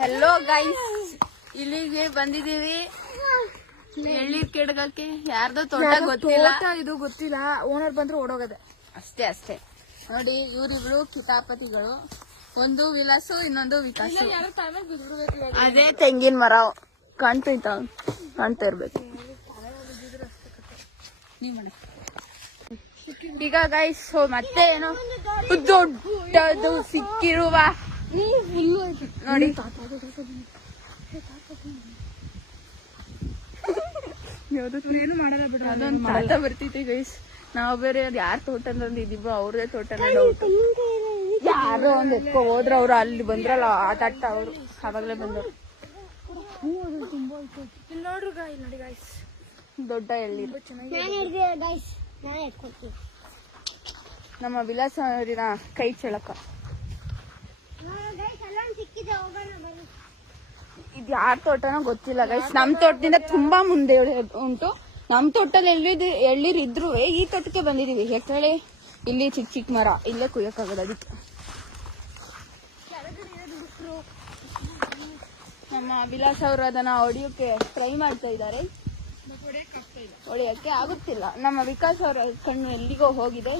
Hello guys, ಇಲ್ಲಿಗೆ ಬಂದಿದೀವಿ ಎಳ್ನೀರ್ ಕೆಡ್ಗಕ್ಕೆ. ಯಾರ್ದೋ ತೋಟ ಗೊತ್ತಿಲ್ಲ, ಇದು ಗೊತ್ತಿಲ್ಲ. ಓನರ್ ಬಂದ್ರೆ ಓಡೋಗದೆ ಅಷ್ಟೇ ಅಷ್ಟೇ. ನೋಡಿ ಇವ್ರಿಬ್ರು ಕಿತಾಪತಿಗಳು, ಒಂದು ವಿಲಾಸು ಇನ್ನೊಂದು ವಿಕಾಸ. ಅದೇ ತೆಂಗಿನ ಮರ ಕಾಣ್ತಾ ಇರ್ಬೇಕು. ಈಗ ಗೈಸ್ ಮತ್ತೆ ಏನೋ ದೊಡ್ಡದು ಸಿಕ್ಕಿರುವ ನೋಡಿ. ಏನು ಮಾಡಲ್ಲ ಬಿಡು. ಅದೊಂದು ತಾತ ಬರ್ತಿತ್ತು ಗೈಸ್. ನಾವ್ ಬೇರೆ ಅದ್ ಯಾರ ತೋಟ ಇದೀವೋ ಅವ್ರದೇ ತೋಟನ ಡೌಟ್. ಯಾರೋ ಒಂದ್ ಎತ್ಕೊ ಹೋದ್ರ ಅವ್ರು ಅಲ್ಲಿ ಬಂದ್ರಲ್ಲ ಆಟ ಆಡ್ತಾ ಅವ್ರು ಅವಾಗ್ಲೇ ಬಂದವ್ರು. ನೋಡ್ರಿ ಗೈಸ್, ದೊಡ್ಡ ಎಳ್ನೀರು ನಮ್ಮ ವಿಲಾಸ ಕೈ ಚಳಕ. ಇದ್ ಯಾರ ತೋಟನೋ ಗೊತ್ತಿಲ್ಲ ಗೈಸ್. ನಮ್ ತೋಟದಿಂದ ತುಂಬಾ ಮುಂದೆ ಉಂಟು. ನಮ್ ತೋಟದಲ್ಲಿ ಎಳ್ನೀರ್ ಇದ್ರು ಈ ತೋಟಕ್ಕೆ ಬಂದಿದೀವಿ. ಯಾಕಂದ್ರೆ ಇಲ್ಲಿ ಚಿಕ್ಕ ಚಿಕ್ಕ ಮರ, ಇಲ್ಲೇ ಕುಯ್ಯಕ್ಕಾಗದ. ಅದಕ್ಕೆ ನಮ್ಮ ವಿಲಾಸ್ ಅವರು ಅದನ್ನ ಹೊಡಿಯೋಕೆ ಟ್ರೈ ಮಾಡ್ತಾ ಇದ್ದಾರೆ. ಹೊಡಿಯಕ್ಕೆ ಆಗುತ್ತಿಲ್ಲ. ನಮ್ಮ ವಿಕಾಸ್ ಅವರ ಕಣ್ಣು ಎಲ್ಲಿಗೋ ಹೋಗಿದೆ.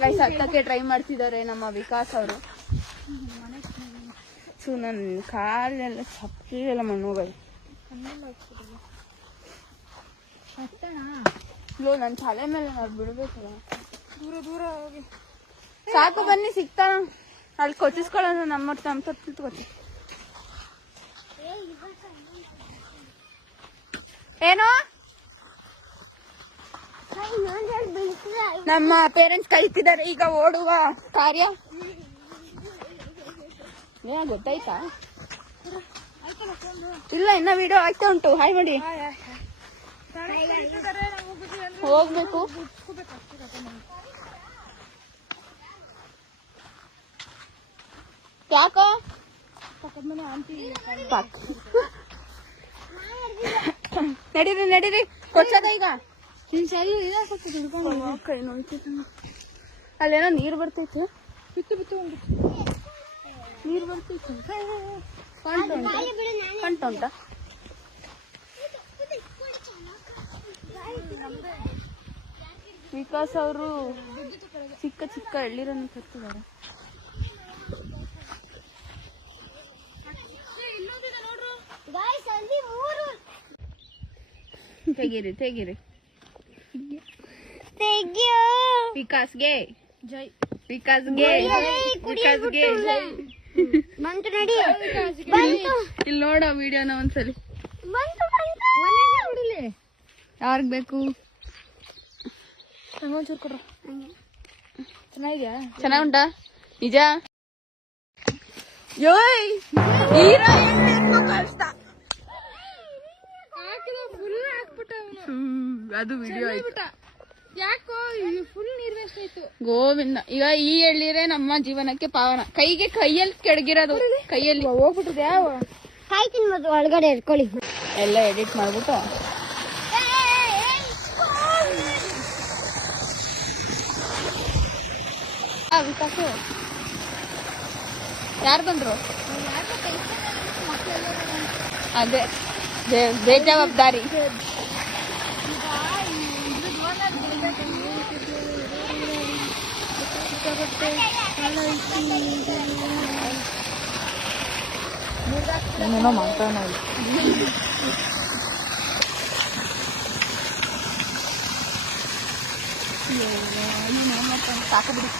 ಗೈಸ್ ಹತ್ತಕ್ಕೆ ಟ್ರೈ ಮಾಡ್ತಿದ್ದಾರೆ ನಮ್ಮ ವಿಕಾಸ್ ಅವರು. ನನ್ ಕಾಲೆಲ್ಲ ಚಪ್ಪಲಿಲ್ಲ ಮಣ್ಣುಗಳು. ನನ್ ತಲೆ ಮೇಲೆ ನಾವು ಬಿಡ್ಬೇಕಲ್ಲ. ದೂರ ಹೋಗಿ ಸಾಕು, ಬನ್ನಿ ಸಿಗ್ತಾನ. ಅಲ್ಲಿ ಕೊಚ್ಚಿಸ್ಕೊಳ್ಳೋಣ. ನಮ್ಮ ಗೊತ್ತ ಏನೋ ನಮ್ಮ ಪೇರೆಂಟ್ಸ್ ಕಳಿತಿದ್ದಾರೆ ಈಗ ಓಡುವ ಕಾರ್ಯ. ಗೊತ್ತಾಯ್ತಾ? ಇಲ್ಲ, ಇನ್ನ ವಿಡಿಯೋ ಆಗ್ತಾ ಉಂಟು. ಹಾಯ್ ಮಾಡಿ. ಹೋಗ್ಬೇಕು. ಯಾಕೋ ನಡೀರಿ ಕೊಚ್ಚದ ಈಗ. ಕೈ ನೋಯ್ತೈತೆ. ಅಲ್ಲೇನೋ ನೀರ್ ಬರ್ತೈತೆ. ಬಿತ್ತು ನೀರ್ ಬರ್ತೈತೆ. ಕಂಟ ಉಂಟ. ವಿಕಾಸ್ ಅವರು ಚಿಕ್ಕ ಚಿಕ್ಕ ಎಳ್ನೀರನ್ನು ಕತ್ತಿದ್ದಾರೆ. ತೆಗೀರಿ ವಿಕಾಸ್ಗೆ ಜೈ. ವಿಕಾಸ್ಗೆ ಜೈ. ಇಲ್ಲಿ ನೋಡ ವಿಡಿಯೋನ ಒಂದ್ಸಲಿ. ಯಾರಿಗ್ ಬೇಕು? ಒಂಚೂರು ಕೊಡ್ರ. ಚೆನ್ನಾಗಿದ್ಯಾ? ಚೆನ್ನಾಗ್ ಉಂಟಾ? ನಿಜ? ಯೋಯ್ ಕಷ್ಟ. ಅದು ವಿಡಿಯೋ ಆಯ್ತು. ಯಾಕೋ ಫುಲ್ ನೀರ್ ವೇಸ್ಟ್ ಆಯ್ತು. ಗೋವಿಂದ. ಈಗ ಈ ಎಳ್ನೀರೇ ನಮ್ಮ ಜೀವನಕ್ಕೆ ಪಾವನ. ಕೈಯಲ್ಲಿ ಕೆಡಗಿರೋದು. ಕೈಯಲ್ಲಿ ಹೋಗ್ಬಿಟ್ಟದ. ಯಾವ ಕಾಯಿ ತಿನ್ಬೋದು ಒಳಗಡೆ ಇಟ್ಕೊಳ್ಳಿ. ಎಲ್ಲ ಎಡಿಟ್ ಮಾಡ್ಬಿಟ್ಟು ವಿಕಾಸ ಯಾರು ಬಂದ್ರು? ಅದೇ ಬೇಜವಾಬ್ದಾರಿ. ಏನೇನೋ ಮಾಡ್ತಾವ ನಾವು. ಸಾಕು ಬಿಡಿ.